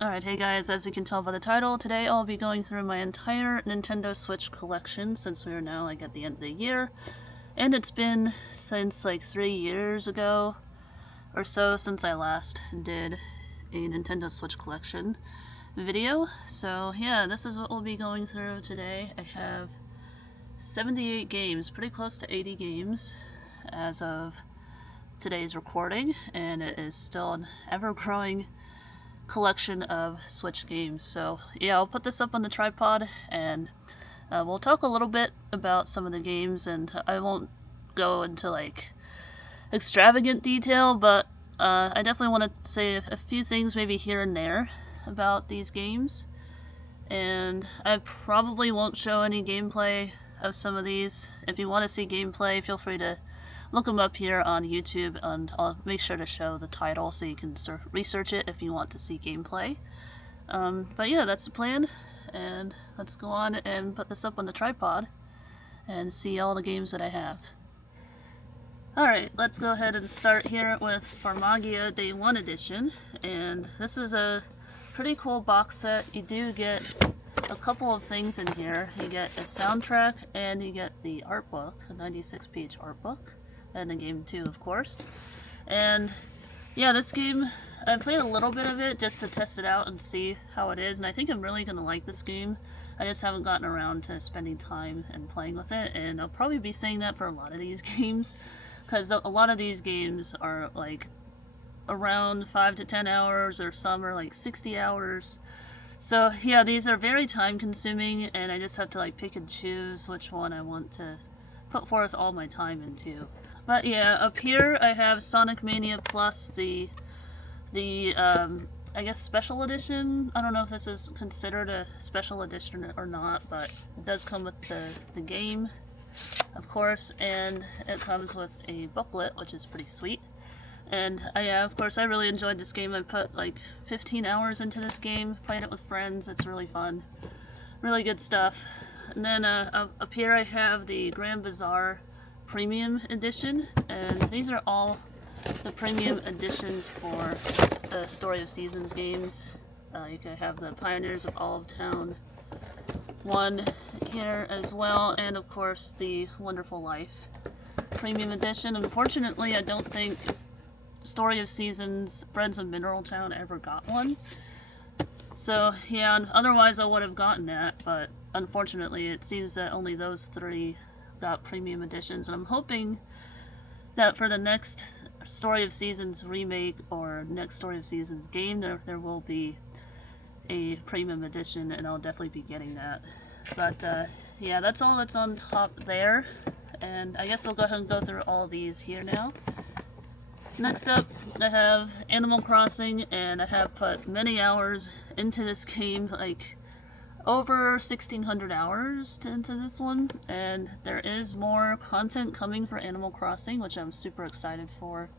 Alright, hey guys, as you can tell by the title, today I'll be going through my entire Nintendo Switch collection since we are now at the end of the year. And it's been since 3 years ago or so since I last did a Nintendo Switch collection video. So yeah, this is what we'll be going through today. I have 78 games, pretty close to 80 games as of today's recording, and it is still an ever-growing collection of Switch games. So yeah, I'll put this up on the tripod and we'll talk a little bit about some of the games, and I won't go into extravagant detail, but I definitely want to say a few things maybe here and there about these games. And I probably won't show any gameplay of some of these. If you want to see gameplay, feel free to look them up here on YouTube, and I'll make sure to show the title so you can research it if you want to see gameplay. But yeah, that's the plan, and let's go on and put this up on the tripod and see all the games that I have. Alright, let's go ahead and start here with Farmagia Day 1 Edition, and this is a pretty cool box set. You do get a couple of things in here. You get a soundtrack and you get the art book, a 96-page art book, and the game too, of course. And yeah, this game, I played a little bit of it just to test it out and see how it is, and I think I'm really gonna like this game. I just haven't gotten around to spending time and playing with it, and I'll probably be saying that for a lot of these games, because a lot of these games are around 5 to 10 hours, or some are 60 hours. So yeah, these are very time consuming, and I just have to pick and choose which one I want to put forth all my time into. But yeah, up here I have Sonic Mania Plus, the I guess special edition. I don't know if this is considered a special edition or not, but it does come with the game, of course, and it comes with a booklet, which is pretty sweet. And yeah, of course, I really enjoyed this game. I put 15 hours into this game, played it with friends. It's really fun, really good stuff. And then up here I have the Grand Bazaar Premium Edition, and these are all the premium editions for Story of Seasons games. You can have the Pioneers of Olive Town one here as well, and of course the Wonderful Life Premium Edition. Unfortunately, I don't think Story of Seasons Friends of Mineral Town ever got one. So yeah, otherwise I would have gotten that, but unfortunately it seems that only those three got premium editions, and I'm hoping that for the next Story of Seasons remake or next Story of Seasons game, there will be a premium edition, and I'll definitely be getting that. But yeah, that's all that's on top there, and I guess we'll go ahead and go through all these here now. Next up, I have Animal Crossing, and I have put many hours into this game, over 1,600 hours into this one, and there is more content coming for Animal Crossing, which I'm super excited for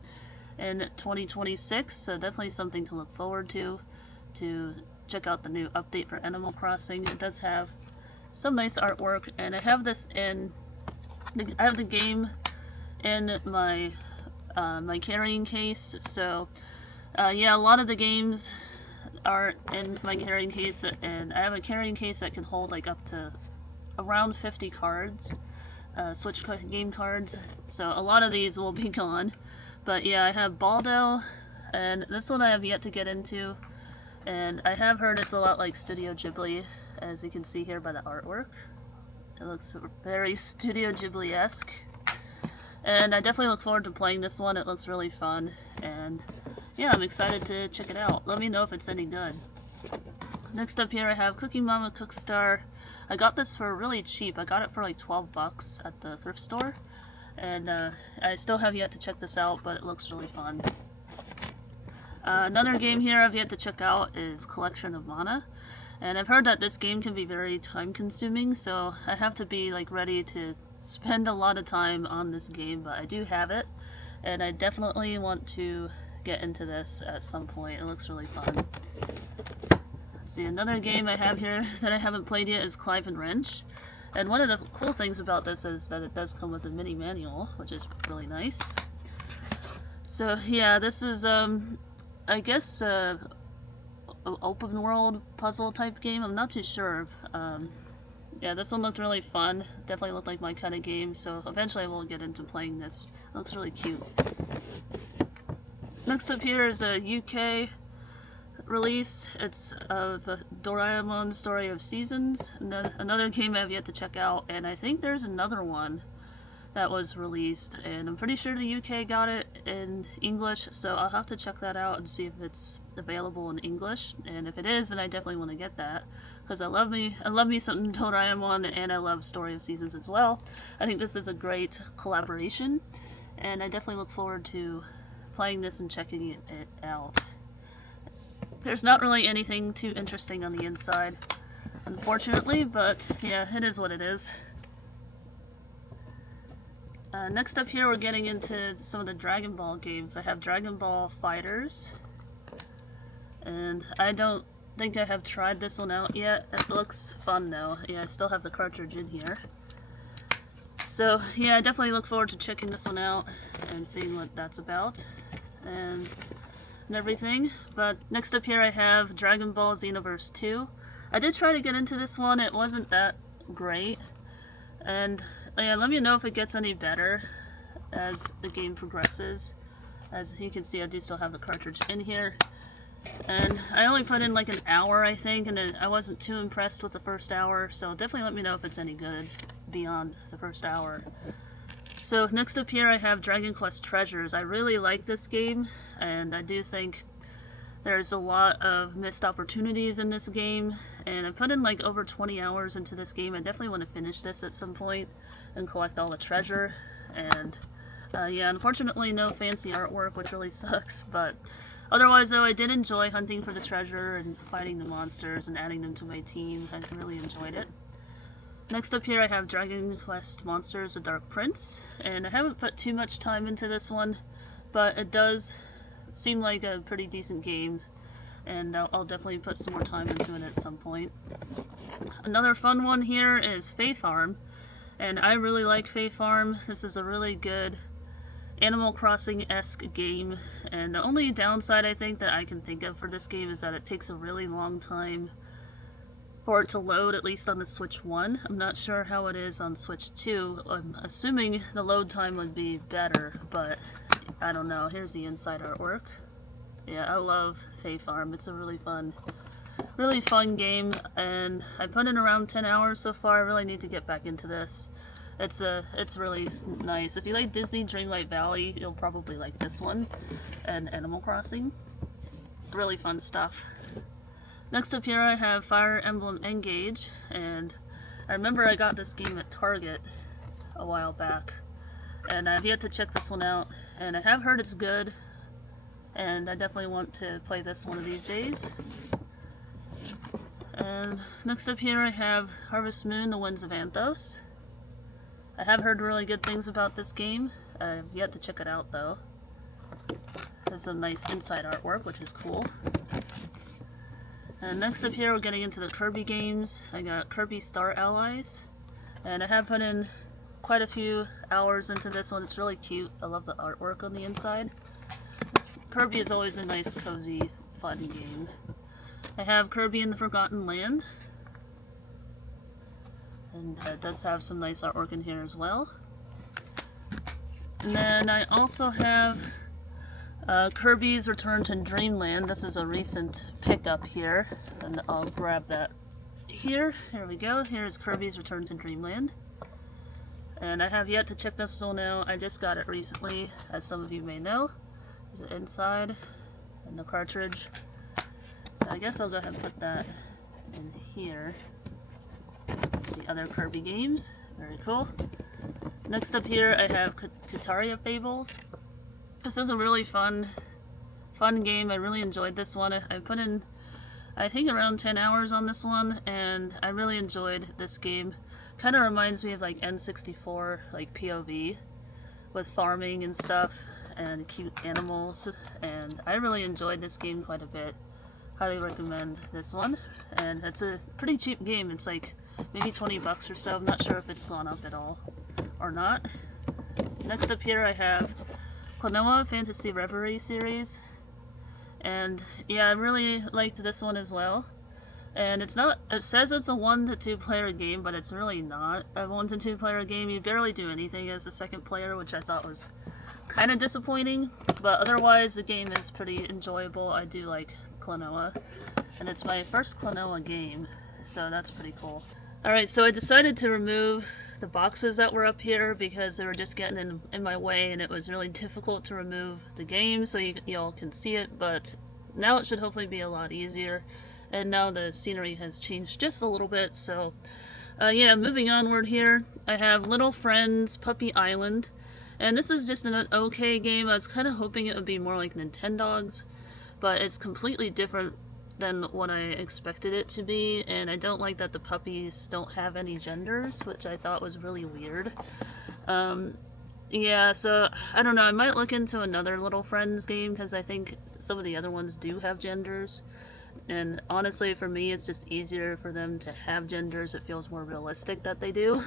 in 2026, so definitely something to look forward to check out the new update for Animal Crossing. It does have some nice artwork, and I have this I have the game in my my carrying case, so yeah, a lot of the games are in my carrying case, and I have a carrying case that can hold up to around 50 cards, Switch game cards, so a lot of these will be gone. But yeah, I have Baldo, and this one I have yet to get into, and I have heard it's a lot like Studio Ghibli, as you can see here by the artwork. It looks very Studio Ghibli-esque, and I definitely look forward to playing this one. It looks really fun, and yeah, I'm excited to check it out. Let me know if it's any good. Next up here I have Cookie Mama Cookstar. I got this for really cheap. I got it for 12 bucks at the thrift store, and I still have yet to check this out, but it looks really fun. Another game here I've yet to check out is Collection of Mana, and I've heard that this game can be very time consuming, so I have to be ready to spend a lot of time on this game, but I do have it, and I definitely want to get into this at some point. It looks really fun. Let's see, another game I have here that I haven't played yet is Clive and Wrench, and one of the cool things about this is that it does come with a mini manual, which is really nice. So yeah, this is I guess open world puzzle type game. I'm not too sure. Yeah, this one looked really fun. Definitely looked like my kind of game, so eventually I will get into playing this. It looks really cute. Next up here is a UK release. It's of Doraemon Story of Seasons. Another game I've yet to check out, and I think there's another one that was released, and I'm pretty sure the UK got it in English, so I'll have to check that out and see if it's available in English. And if it is, then I definitely want to get that, because I love me some Doraemon, and I love Story of Seasons as well. I think this is a great collaboration, and I definitely look forward to playing this and checking it out. There's not really anything too interesting on the inside, unfortunately, but yeah, it is what it is. Next up here, we're getting into some of the Dragon Ball games. I have Dragon Ball FighterZ, and I don't think I have tried this one out yet. It looks fun though. Yeah, I still have the cartridge in here. So yeah, I definitely look forward to checking this one out and seeing what that's about and everything. But next up here I have Dragon Ball Xenoverse 2. I did try to get into this one. It wasn't that great, and yeah, let me know if it gets any better as the game progresses. As you can see, I do still have the cartridge in here. And I only put in like an hour, I think, and I wasn't too impressed with the first hour, so definitely let me know if it's any good beyond the first hour. So next up here I have Dragon Quest Treasures. I really like this game, and I do think there's a lot of missed opportunities in this game, and I put in like over 20 hours into this game. I definitely want to finish this at some point and collect all the treasure. And yeah, unfortunately no fancy artwork, which really sucks, but otherwise though, I did enjoy hunting for the treasure and fighting the monsters and adding them to my team. I really enjoyed it. Next up here I have Dragon Quest Monsters: The Dark Prince, and I haven't put too much time into this one, but it does seem like a pretty decent game, and I'll definitely put some more time into it at some point. Another fun one here is Fae Farm, and I really like Fae Farm. This is a really good Animal Crossing-esque game, and the only downside I think that I can think of for this game is that it takes a really long time for it to load, at least on the Switch 1. I'm not sure how it is on Switch 2. I'm assuming the load time would be better, but I don't know. Here's the inside artwork. Yeah, I love Fae Farm. It's a really fun game, and I put in around 10 hours so far. I really need to get back into this. It's really nice. If you like Disney Dreamlight Valley, you'll probably like this one, and Animal Crossing. Really fun stuff. Next up here I have Fire Emblem Engage, and I remember I got this game at Target a while back, and I've yet to check this one out, and I have heard it's good, and I definitely want to play this one of these days. And next up here I have Harvest Moon: The Winds of Anthos. I have heard really good things about this game. I've yet to check it out though. There's some nice inside artwork, which is cool. And next up here we're getting into the Kirby games. I got Kirby Star Allies, and I have put in quite a few hours into this one. It's really cute. I love the artwork on the inside. Kirby is always a nice, cozy, fun game. I have Kirby in the Forgotten Land, and it does have some nice artwork in here as well. And then I also have Kirby's Return to Dreamland. This is a recent pickup here, and I'll grab that here. Here we go. Here's Kirby's Return to Dreamland. And I have yet to check this one out. I just got it recently, as some of you may know. There's the inside and the cartridge. So I guess I'll go ahead and put that in here. The other Kirby games. Very cool. Next up here I have Kitaria Fables. This is a really fun game. I really enjoyed this one. I put in, I think, around 10 hours on this one, and I really enjoyed this game. Kind of reminds me of like N64, like POV, with farming and stuff, and cute animals, and I really enjoyed this game quite a bit. Highly recommend this one, and it's a pretty cheap game. It's like maybe 20 bucks or so. I'm not sure if it's gone up at all or not. Next up here I have Klonoa Fantasy Reverie series, And yeah, I really liked this one as well. And it's not, it says it's a 1 to 2 player game, but it's really not a 1 to 2 player game. You barely do anything as a second player, which I thought was kind of disappointing. But otherwise, the game is pretty enjoyable. I do like Klonoa, and it's my first Klonoa game, so that's pretty cool. Alright, so I decided to remove the boxes that were up here because they were just getting in my way, and it was really difficult to remove the game so y'all can see it, but now it should hopefully be a lot easier. And now the scenery has changed just a little bit, so yeah, moving onward here, I have Little Friends Puppy Island, and this is just an okay game. I was kind of hoping it would be more like Nintendogs, but it's completely different than what I expected it to be, and I don't like that the puppies don't have any genders, which I thought was really weird. Yeah, so I don't know, I might look into another Little Friends game because I think some of the other ones do have genders. And honestly, for me, it's just easier for them to have genders. It feels more realistic that they do.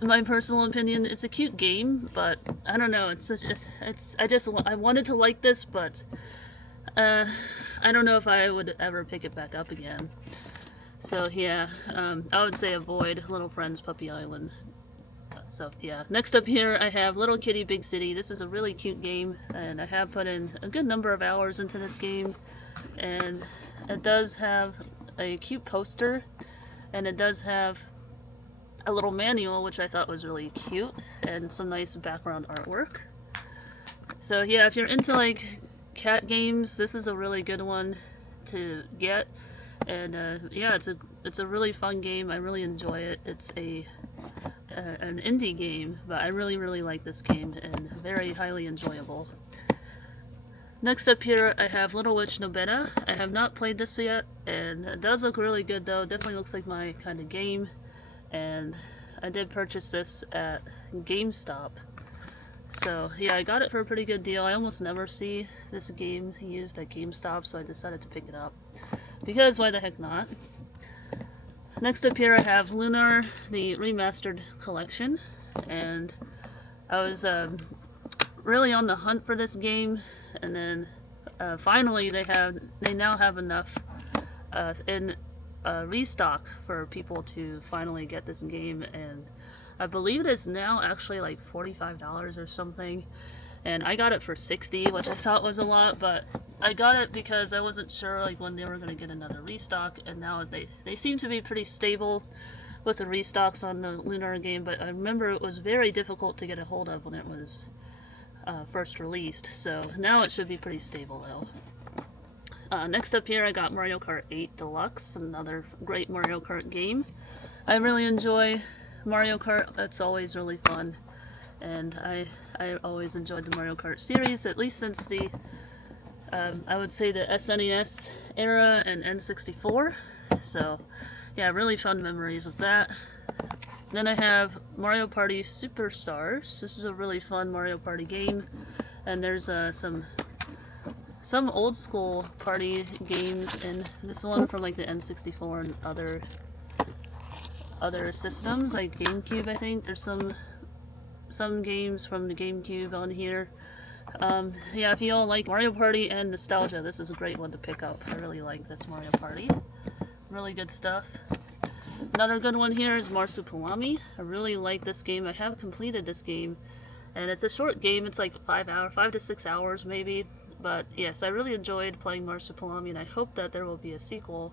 In my personal opinion, it's a cute game, but I don't know. I wanted to like this, but I don't know if I would ever pick it back up again. So yeah, I would say avoid Little Friends Puppy Island. So yeah, next up here I have Little Kitty Big City. This is a really cute game, and I have put in a good number of hours into this game, and it does have a cute poster, and it does have a little manual, which I thought was really cute, and some nice background artwork. So yeah, if you're into like cat games, this is a really good one to get. And yeah, it's a really fun game. I really enjoy it. It's an indie game, but I really like this game, and very highly enjoyable. Next up here, I have Little Witch Nobeta. I have not played this yet, and it does look really good though. Definitely looks like my kind of game, and I did purchase this at GameStop. So yeah, I got it for a pretty good deal. I almost never see this game used at GameStop, so I decided to pick it up, because why the heck not? Next up here I have Lunar, the remastered collection, and I was really on the hunt for this game, and then finally they now have enough in restock for people to finally get this game, and I believe it is now actually like $45 or something, and I got it for $60, which I thought was a lot, but I got it because I wasn't sure like when they were going to get another restock, and now they seem to be pretty stable with the restocks on the Lunar game, but I remember it was very difficult to get a hold of when it was first released, so now it should be pretty stable though. Next up here I got Mario Kart 8 Deluxe, another great Mario Kart game. I really enjoy Mario Kart. It's always really fun, and I always enjoyed the Mario Kart series, at least since the I would say the SNES era and N64. So yeah, really fun memories of that. Then I have Mario Party Superstars. This is a really fun Mario Party game, and there's some old school party games in this one from like the N64 and other systems like GameCube. I think there's some games from the GameCube on here. Yeah, if you all like Mario Party and nostalgia, this is a great one to pick up. I really like this Mario Party. Really good stuff. Another good one here is Marsupilami. I really like this game. I have completed this game, and it's a short game. It's like 5 to 6 hours maybe. But yes, I really enjoyed playing Marsupilami, and I hope that there will be a sequel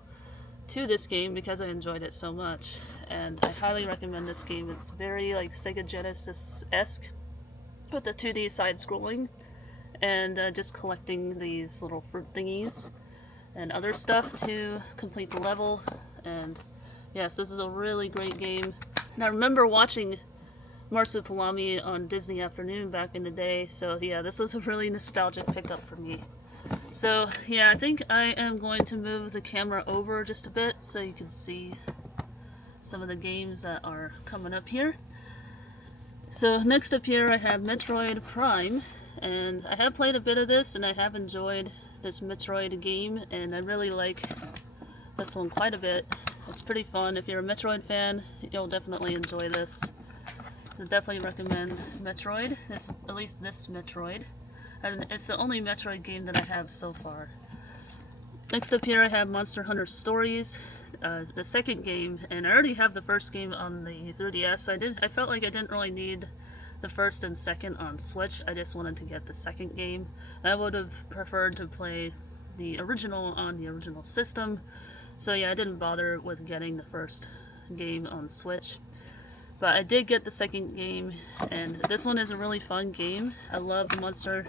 to this game because I enjoyed it so much. And I highly recommend this game. It's very like Sega Genesis-esque with the 2D side-scrolling, and just collecting these little fruit thingies and other stuff to complete the level. And yes, this is a really great game. And I remember watching Marsupilami on Disney Afternoon back in the day, so yeah, this was a really nostalgic pickup for me. So yeah, I think I am going to move the camera over just a bit so you can see some of the games that are coming up here. So next up here I have Metroid Prime, and I have played a bit of this, and I have enjoyed this Metroid game, and I really like this one quite a bit. It's pretty fun. If you're a Metroid fan, you'll definitely enjoy this. So definitely recommend Metroid, at least this Metroid. And it's the only Metroid game that I have so far. Next up here I have Monster Hunter Stories, the second game, and I already have the first game on the 3DS. I felt like I didn't really need the first and second on Switch. I just wanted to get the second game. I would have preferred to play the original on the original system. So yeah, I didn't bother with getting the first game on Switch. But I did get the second game, and this one is a really fun game. I love Monster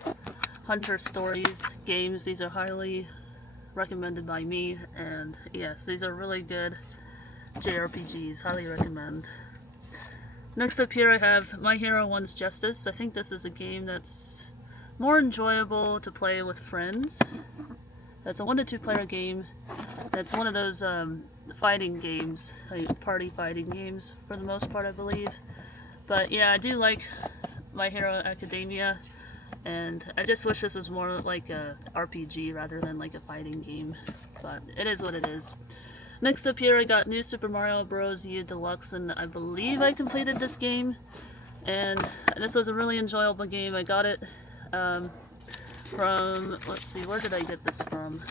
Hunter Stories games. These are highly recommended by me, and yes, these are really good JRPGs. Highly recommend. Next up here I have My Hero One's Justice. I think this is a game that's more enjoyable to play with friends. It's a 1 to 2 player game. It's one of those fighting games, like party fighting games for the most part, I believe. But yeah, I do like My Hero Academia, and I just wish this was more like a RPG rather than like a fighting game. But it is what it is. Next up here I got New Super Mario Bros. U Deluxe, and I believe I completed this game. And this was a really enjoyable game. I got it from, let's see, where did I get this from?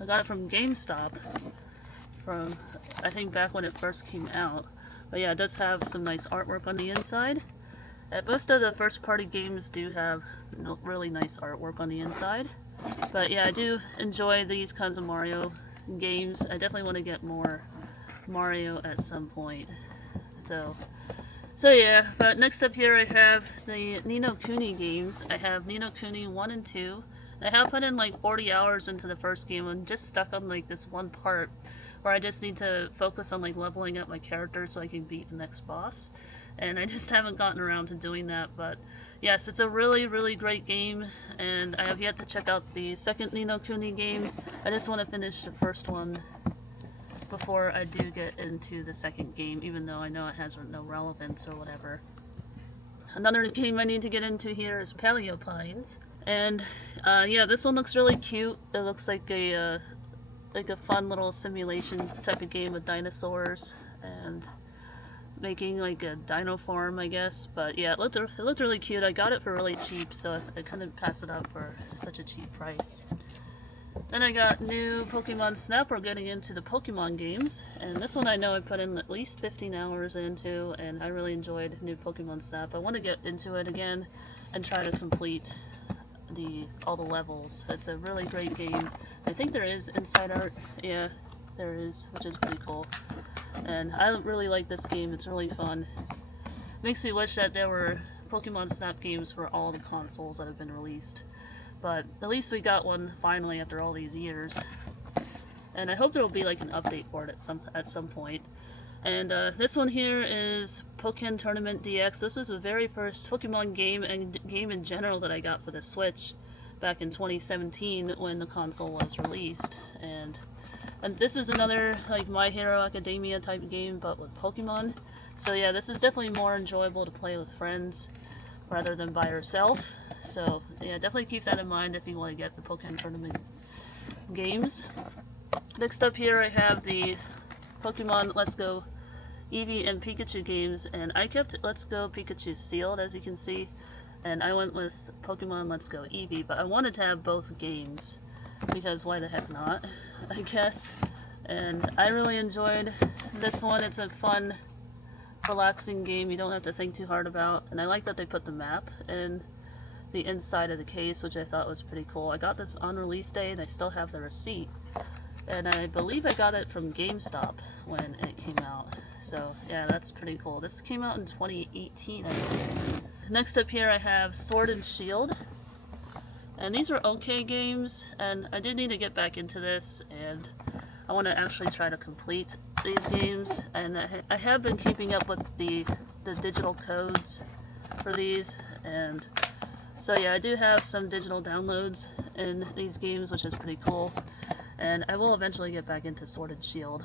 I got it from GameStop, from, I think, back when it first came out. But yeah, it does have some nice artwork on the inside. And most of the first party games do have really nice artwork on the inside. But yeah, I do enjoy these kinds of Mario games. I definitely want to get more Mario at some point. So yeah, but next up here I have the Ni no Kuni games. I have Ni no Kuni 1 and 2. I have put in like 40 hours into the first game and just stuck on like this one part where I just need to focus on like leveling up my character so I can beat the next boss. And I just haven't gotten around to doing that, but yes, it's a really, really great game, and I have yet to check out the second Ni no Kuni game. I just want to finish the first one before I do get into the second game, even though I know it has no relevance or whatever. Another game I need to get into here is Paleo Pines, and yeah, this one looks really cute. It looks like a fun little simulation type of game with dinosaurs and making like a dino farm, I guess. But yeah, it looked really cute. I got it for really cheap, so I couldn't pass it up for such a cheap price. Then I got new Pokemon Snap. We're getting into the Pokemon games, and this one I know I put in at least 15 hours into, and I really enjoyed new Pokemon Snap. I want to get into it again and try to complete all the levels. It's a really great game. I think there is inside art. Yeah, there is, which is pretty cool. And I really like this game. It's really fun. Makes me wish that there were Pokemon Snap games for all the consoles that have been released. But at least we got one finally after all these years. And I hope there will be like an update for it at some point. And this one here is Pokken Tournament DX. This is the very first Pokemon game and game in general that I got for the Switch back in 2017 when the console was released. And this is another like My Hero Academia type game, but with Pokemon. So yeah, this is definitely more enjoyable to play with friends rather than by yourself. So yeah, definitely keep that in mind if you want to get the Pokemon Tournament games. Next up here I have the Pokemon Let's Go Eevee and Pikachu games, and I kept Let's Go Pikachu sealed, as you can see, and I went with Pokemon Let's Go Eevee, but I wanted to have both games because why the heck not, I guess. And I really enjoyed this one. It's a fun, relaxing game you don't have to think too hard about, and I like that they put the map in the inside of the case, which I thought was pretty cool. I got this on release day and I still have the receipt, and I believe I got it from GameStop when it came out. So yeah, that's pretty cool. This came out in 2018, I think. Next up here I have Sword and Shield, and these were okay games, and I do need to get back into this, and I want to actually try to complete these games. And I have been keeping up with the digital codes for these, and so yeah, I do have some digital downloads in these games, which is pretty cool, and I will eventually get back into Sword and Shield.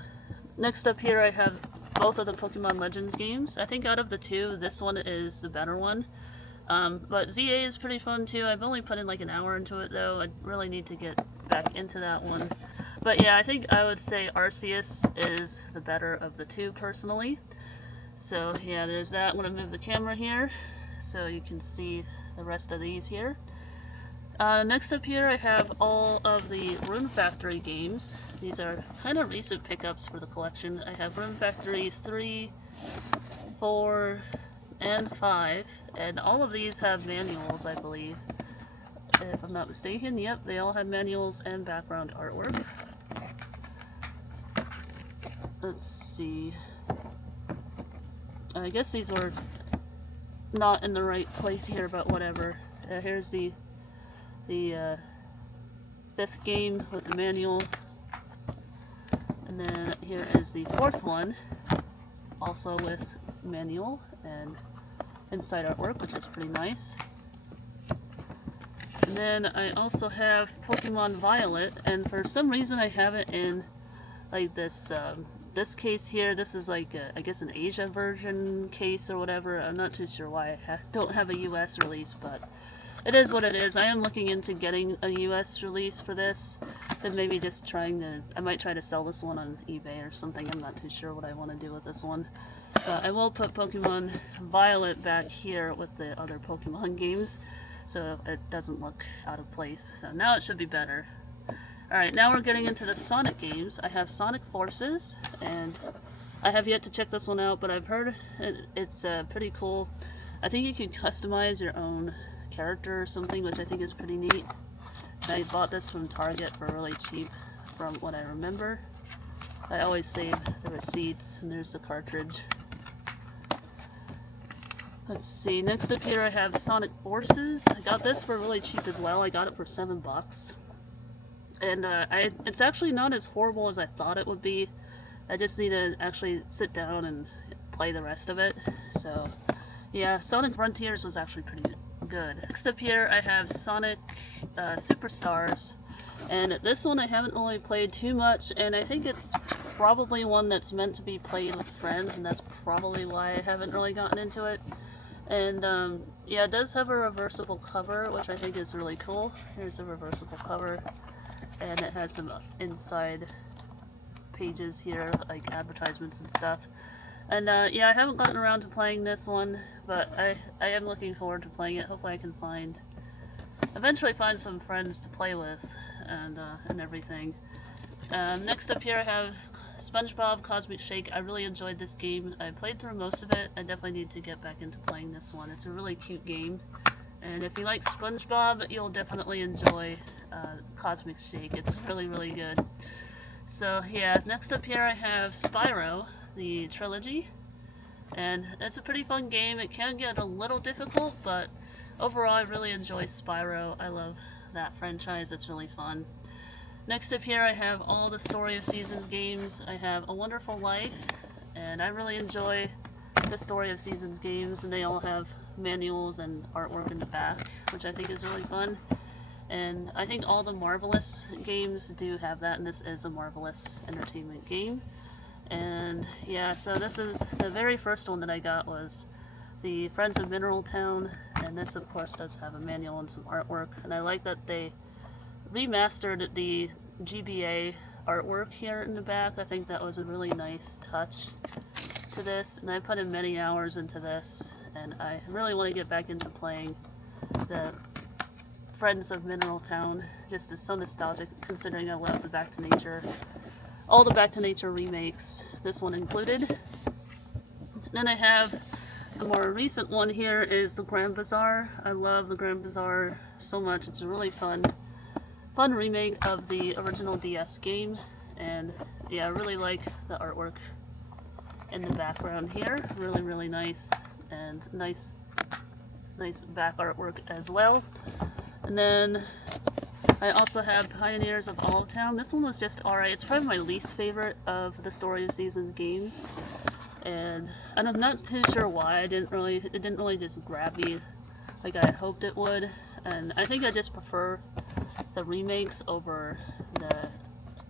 Next up here I have both of the Pokemon Legends games. I think out of the two, this one is the better one. But ZA is pretty fun too. I've only put in like an hour into it though. I really need to get back into that one. But yeah, I think I would say Arceus is the better of the two personally. So yeah, there's that. I'm going to move the camera here so you can see the rest of these here. Next up here I have all of the Rune Factory games. These are kind of recent pickups for the collection. I have Rune Factory 3, 4, and 5, and all of these have manuals, I believe. If I'm not mistaken, yep, they all have manuals and background artwork. Let's see. I guess these were not in the right place here, but whatever. Here's the 5th game with the manual, and then here is the 4th one, also with manual and inside artwork, which is pretty nice. And then I also have Pokemon Violet, and for some reason I have it in like this this case here. This is like I guess an Asia version case or whatever. I'm not too sure why I don't have a US release, but it is what it is. I am looking into getting a US release for this, and maybe just I might try to sell this one on eBay or something. I'm not too sure what I want to do with this one. But I will put Pokemon Violet back here with the other Pokemon games, so it doesn't look out of place. So now it should be better. Alright, now we're getting into the Sonic games. I have Sonic Forces, and I have yet to check this one out, but I've heard it's pretty cool. I think you can customize your own character or something, which I think is pretty neat. I bought this from Target for really cheap, from what I remember. I always save the receipts, and there's the cartridge. Let's see, next up here I have Sonic Forces. I got this for really cheap as well. I got it for $7. And it's actually not as horrible as I thought it would be. I just need to actually sit down and play the rest of it. So, yeah, Sonic Frontiers was actually pretty good. Next up here I have Sonic Superstars. And this one I haven't really played too much, and I think it's probably one that's meant to be played with friends, and that's probably why I haven't really gotten into it. And yeah, it does have a reversible cover, which I think is really cool. Here's a reversible cover, and it has some inside pages here, like advertisements and stuff. And yeah, I haven't gotten around to playing this one, but I am looking forward to playing it. Hopefully I can eventually find some friends to play with, and everything. Next up here I have SpongeBob Cosmic Shake. I really enjoyed this game. I played through most of it. I definitely need to get back into playing this one. It's a really cute game, and if you like SpongeBob, you'll definitely enjoy Cosmic Shake. It's really, really good. So yeah, next up here I have Spyro, the trilogy, and it's a pretty fun game. It can get a little difficult, but overall I really enjoy Spyro. I love that franchise. It's really fun. Next up here I have all the Story of Seasons games. I have A Wonderful Life, and I really enjoy the Story of Seasons games, and they all have manuals and artwork in the back, which I think is really fun. And I think all the Marvelous games do have that, and this is a Marvelous Entertainment game. And yeah, so this is the very first one that I got, was the Friends of Mineral Town, and this of course does have a manual and some artwork, and I like that they remastered the GBA artwork here in the back. I think that was a really nice touch to this, and I put in many hours into this, and I really want to get back into playing the Friends of Mineral Town. Just is so nostalgic, considering I love the Back to Nature, all the Back to Nature remakes, this one included. Then I have the more recent one here is the Grand Bazaar. I love the Grand Bazaar so much. It's a really fun remake of the original DS game, and yeah, I really like the artwork in the background here. Really, really nice, and nice back artwork as well. And then I also have Pioneers of Olive Town. This one was just alright. It's probably my least favorite of the Story of Seasons games, and I'm not too sure why. It didn't really just grab me like I hoped it would, and I think I just prefer the remakes over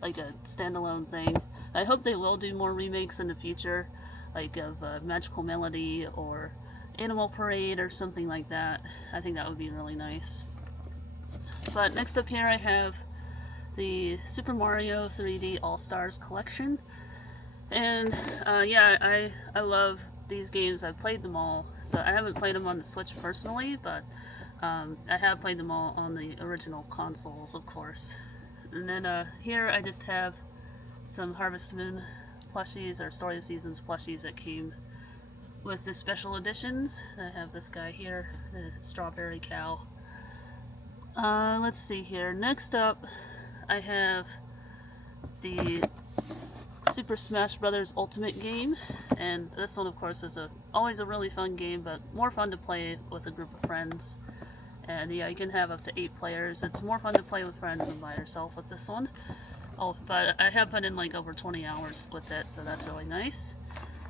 like a standalone thing. I hope they will do more remakes in the future, like of Magical Melody or Animal Parade or something like that. I think that would be really nice. But next up here I have the Super Mario 3D All-Stars collection, and yeah, I love these games. I've played them all, so I haven't played them on the Switch personally, but I have played them all on the original consoles, of course. And then here I just have some Harvest Moon plushies, or Story of Seasons plushies that came with the special editions. I have this guy here, the Strawberry Cow. Let's see here. Next up, I have the Super Smash Bros. Ultimate game, and this one, of course, is always a really fun game, but more fun to play with a group of friends. And yeah, you can have up to 8 players. It's more fun to play with friends than by yourself with this one. Oh, but I have put in like over 20 hours with it, so that's really nice.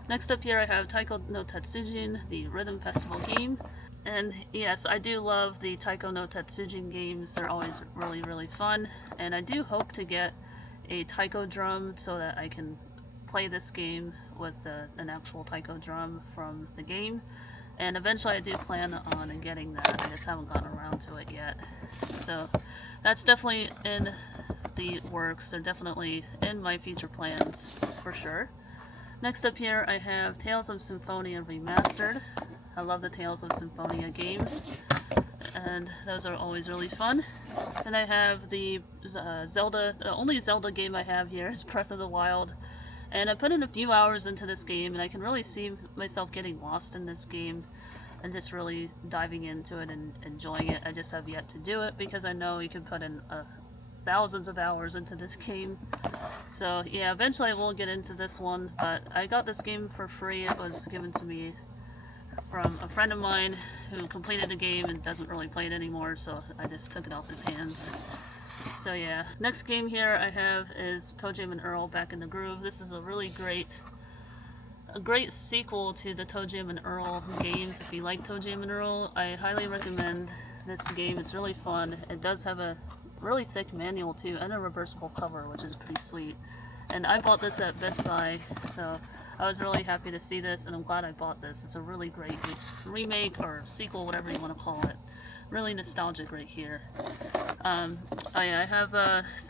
Next up here I have Taiko no Tatsujin, the Rhythm Festival game. And yes, I do love the Taiko no Tatsujin games. They're always really, really fun. And I do hope to get a taiko drum so that I can play this game with an actual taiko drum from the game. And eventually I do plan on getting that. I just haven't gotten around to it yet. So that's definitely in the works. They're definitely in my future plans for sure. Next up here I have Tales of Symphonia Remastered. I love the Tales of Symphonia games, and those are always really fun. And I have the Zelda, the only Zelda game I have here is Breath of the Wild. And I put in a few hours into this game, and I can really see myself getting lost in this game and just really diving into it and enjoying it. I just have yet to do it because I know you can put in thousands of hours into this game. So yeah, eventually I will get into this one, but I got this game for free. It was given to me from a friend of mine who completed the game and doesn't really play it anymore, so I just took it off his hands. So yeah, next game here I have is ToeJam and Earl Back in the Groove. This is a really great sequel to the ToeJam and Earl games. If you like ToeJam and Earl, I highly recommend this game. It's really fun. It does have a really thick manual too, and a reversible cover, which is pretty sweet. And I bought this at Best Buy, so I was really happy to see this, and I'm glad I bought this. It's a really great remake or sequel, whatever you want to call it. Really nostalgic right here. Oh yeah, I have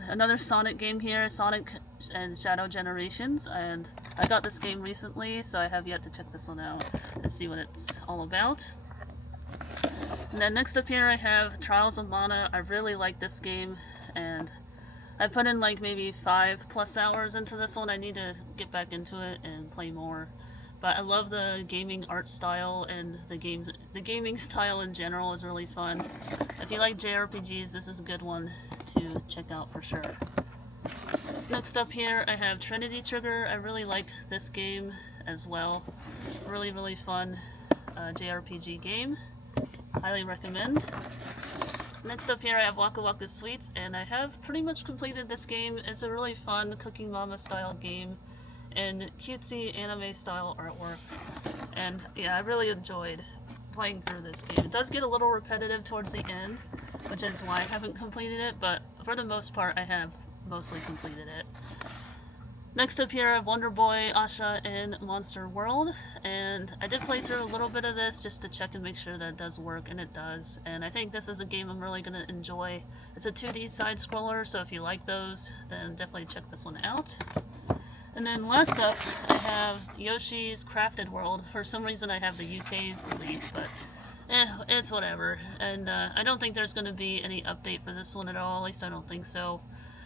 another Sonic game here, Sonic and Shadow Generations, and I got this game recently, so I have yet to check this one out and see what it's all about. And then next up here I have Trials of Mana. I really like this game, and I put in like maybe 5+ hours into this one. I need to get back into it and play more. But I love the gaming art style, and the gaming style in general is really fun. If you like JRPGs, this is a good one to check out for sure. Next up here I have Trinity Trigger. I really like this game as well. Really, really fun JRPG game. Highly recommend. Next up here I have Waka Waka Sweets, and I have pretty much completed this game. It's a really fun Cooking Mama style game and cutesy anime style artwork, and yeah, I really enjoyed playing through this game. It does get a little repetitive towards the end, which is why I haven't completed it, but for the most part I have mostly completed it. Next up here I have Wonder Boy Asha in Monster World, and I did play through a little bit of this just to check and make sure that it does work, and it does. And I think this is a game I'm really going to enjoy. It's a 2D side scroller, so if you like those, then definitely check this one out. And then last up, I have Yoshi's Crafted World. For some reason I have the UK release, but it's whatever. And I don't think there's going to be any update for this one at all, at least I don't think so.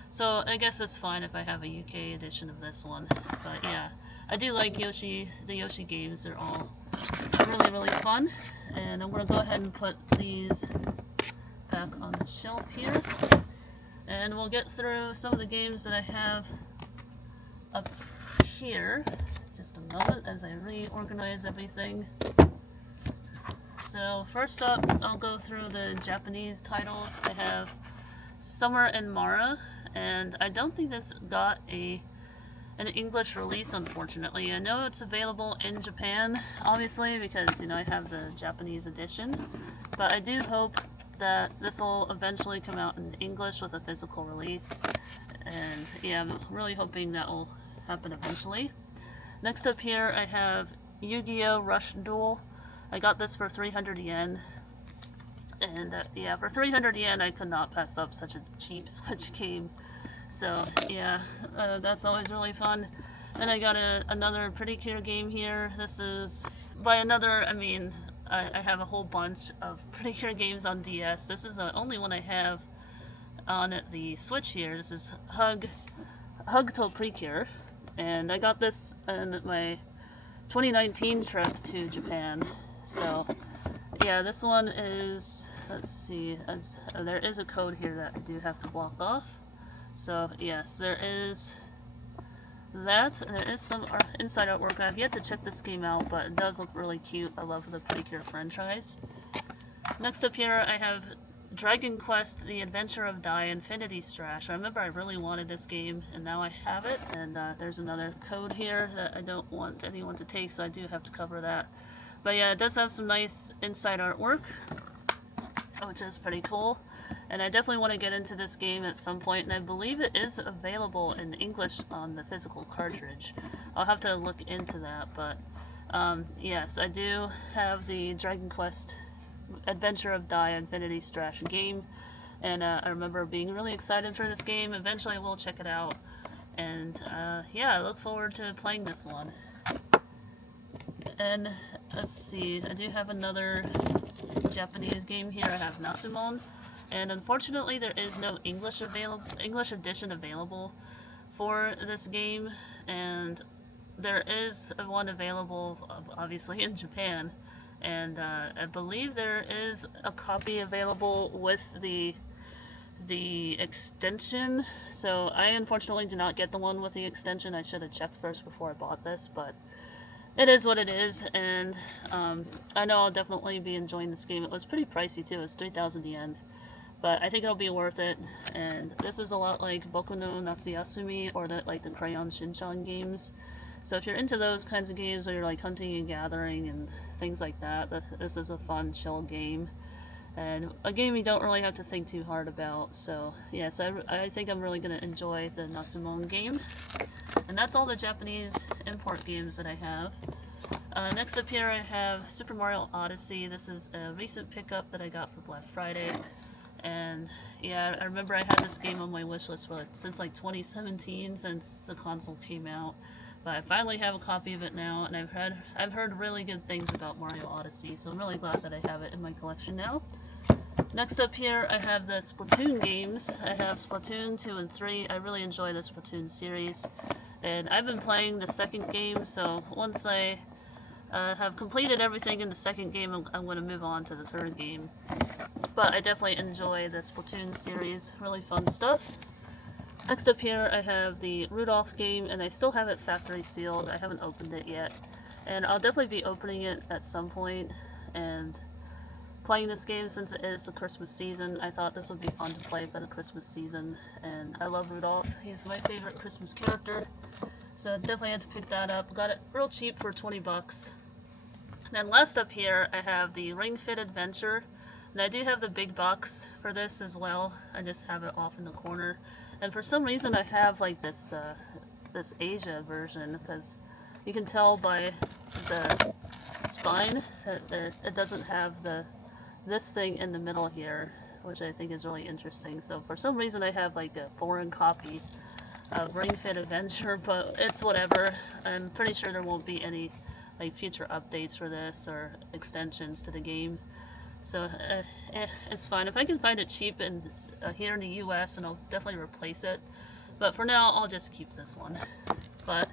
So I guess it's fine if I have a UK edition of this one. But yeah, I do like Yoshi, the Yoshi games. They're all really, really fun. And I'm going to go ahead and put these back on the shelf here. And we'll get through some of the games that I have up here. Just a moment as I reorganize everything. So first up, I'll go through the Japanese titles. I have Summer and Mara, and I don't think this got an English release, unfortunately. I know it's available in Japan, obviously, because, you know, I have the Japanese edition, but I do hope that this will eventually come out in English with a physical release, and yeah, I'm really hoping that will happen eventually. Next up here I have Yu-Gi-Oh! Rush Duel. I got this for 300 yen, and yeah, for 300 yen I could not pass up such a cheap Switch game. So yeah, that's always really fun. Then I got another Pretty Cure game here. This is by another, I mean, I have a whole bunch of Precure games on DS. This is the only one I have on the Switch here. This is Hug to Precure, and I got this in my 2019 trip to Japan. So yeah, this one is, let's see, there is a code here that I do have to block off. So yes, there is that. There is some inside artwork. I've yet to check this game out, but it does look really cute. I love the Precure franchise. Next up here, I have Dragon Quest: The Adventure of Dai Infinity Strash. I remember I really wanted this game, and now I have it. And there's another code here that I don't want anyone to take, so I do have to cover that. But yeah, it does have some nice inside artwork, which is pretty cool. And I definitely want to get into this game at some point, and I believe it is available in English on the physical cartridge. I'll have to look into that, but yes, I do have the Dragon Quest Adventure of Dai Infinity Strash game, and I remember being really excited for this game. Eventually I will check it out, and yeah, I look forward to playing this one. And let's see, I do have another Japanese game here. I have Natsumon, and unfortunately there is no English edition available for this game, and there is one available obviously in Japan, and I believe there is a copy available with the extension. So I unfortunately did not get the one with the extension. I should have checked first before I bought this, but it is what it is, and I know I'll definitely be enjoying this game. It was pretty pricey too. It was 3,000 yen, but I think it'll be worth it. And this is a lot like Boku no Natsuyasumi or like the Crayon Shinchan games. So if you're into those kinds of games where you're like hunting and gathering and things like that, this is a fun, chill game. And a game you don't really have to think too hard about. So yes, I think I'm really going to enjoy the Natsumon game. And that's all the Japanese import games that I have. Next up here I have Super Mario Odyssey. This is a recent pickup that I got for Black Friday. And yeah, I remember I had this game on my wishlist for since like 2017, since the console came out. But I finally have a copy of it now, and I've heard really good things about Mario Odyssey, so I'm really glad that I have it in my collection now. Next up here, I have the Splatoon games. I have Splatoon 2 and 3. I really enjoy the Splatoon series, and I've been playing the second game, so once I have completed everything in the second game, I'm going to move on to the third game. But I definitely enjoy the Splatoon series. Really fun stuff. Next up here, I have the Rudolph game, and I still have it factory sealed. I haven't opened it yet, and I'll definitely be opening it at some point and playing this game. Since it is the Christmas season, I thought this would be fun to play for the Christmas season, and I love Rudolph. He's my favorite Christmas character, so I definitely had to pick that up. Got it real cheap for 20 bucks. And then last up here, I have the Ring Fit Adventure, and I do have the big box for this as well. I just have it off in the corner. And for some reason I have like this this Asia version, because you can tell by the spine that it doesn't have this thing in the middle here, which I think is really interesting. So for some reason I have like a foreign copy of Ring Fit Adventure, but it's whatever. I'm pretty sure there won't be any like future updates for this or extensions to the game. So it's fine. If I can find it cheap here in the US, and I'll definitely replace it. But for now, I'll just keep this one. But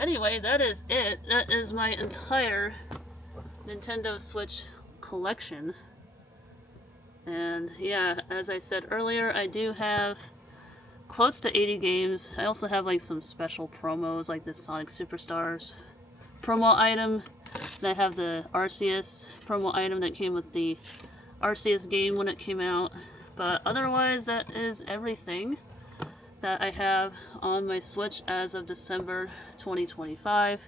anyway, that is it. That is my entire Nintendo Switch collection. And yeah, as I said earlier, I do have close to 80 games. I also have like some special promos, like this Sonic Superstars promo item. And I have the Arceus promo item that came with the Arceus game when it came out. But otherwise, that is everything that I have on my Switch as of December 2025.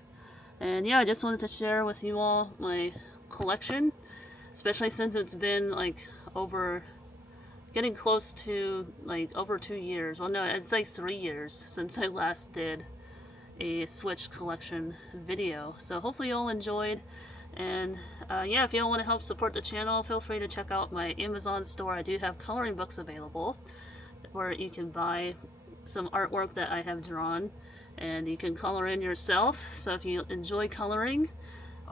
And yeah, I just wanted to share with you all my collection, especially since it's been like getting close to like over 2 years. Well, no, it's like 3 years since I last did a Switch collection video. So hopefully you all enjoyed, and yeah, if you all want to help support the channel, feel free to check out my Amazon store. I do have coloring books available where you can buy some artwork that I have drawn, and you can color in yourself. So if you enjoy coloring,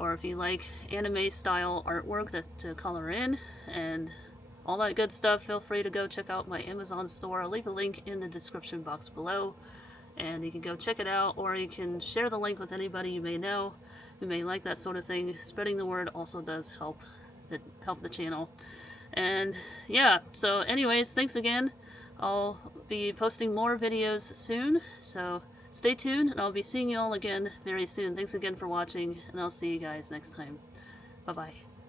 or if you like anime style artwork to color in and all that good stuff, feel free to go check out my Amazon store. I'll leave a link in the description box below, and you can go check it out, or you can share the link with anybody you may know who may like that sort of thing. Spreading the word also does help the channel. And yeah, so anyways, thanks again. I'll be posting more videos soon, so stay tuned, and I'll be seeing you all again very soon. Thanks again for watching, and I'll see you guys next time. Bye-bye.